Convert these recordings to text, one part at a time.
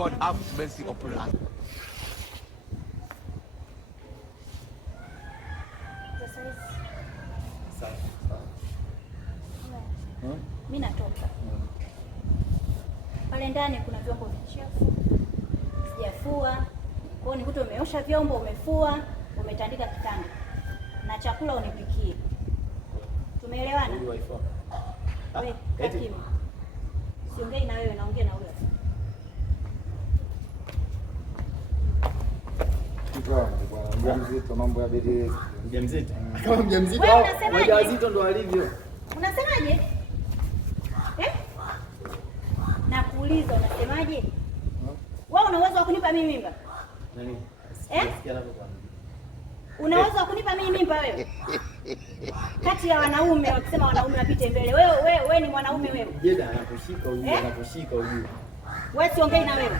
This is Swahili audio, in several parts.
God have mercy upon us. Mimi natoka. Pale ndani kuna vyombo vichafu. Sijafua. Kwa hiyo nikuta umeosha vyombo, umefua, umetandika kitanda. Na chakula unipikie. Tumeelewana? Wewe, Hakimu. Siongei na wewe, naongea na wewe. Mjamzito, mambo ya bidii. Mjamzito? Kama mjamzito wajawazito ndo walivyo. Unasemaje? Nakuuliza unasemaje? Wewe una uwezo wa kunipa mimi mimba? Nani? Sikia anapokuambia. Una uwezo wa kunipa mimi mimba wewe? Kati ya wanaume wakisema wanaume wapite mbele. Wewe ni mwanaume wewe. Jeda anaposhika ujue, anaposhika ujue. Wewe siongei na wewe.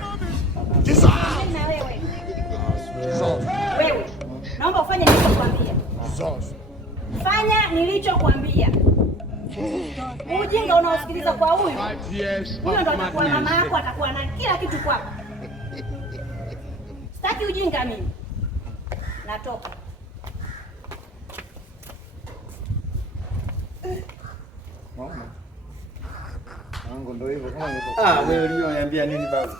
Siongei na wewe. Wewe. Naomba ufanye nilichokuambia. Fanya nilichokuambia. Ujinga unaosikiliza kwa huyu ndo atakuwa mama yako, atakuwa na kila kitu kwako. Sitaki ujinga mimi. Natoka. Mama. Wangu ndo hivyo kama nilivyo. Wewe uliniambia nini baba?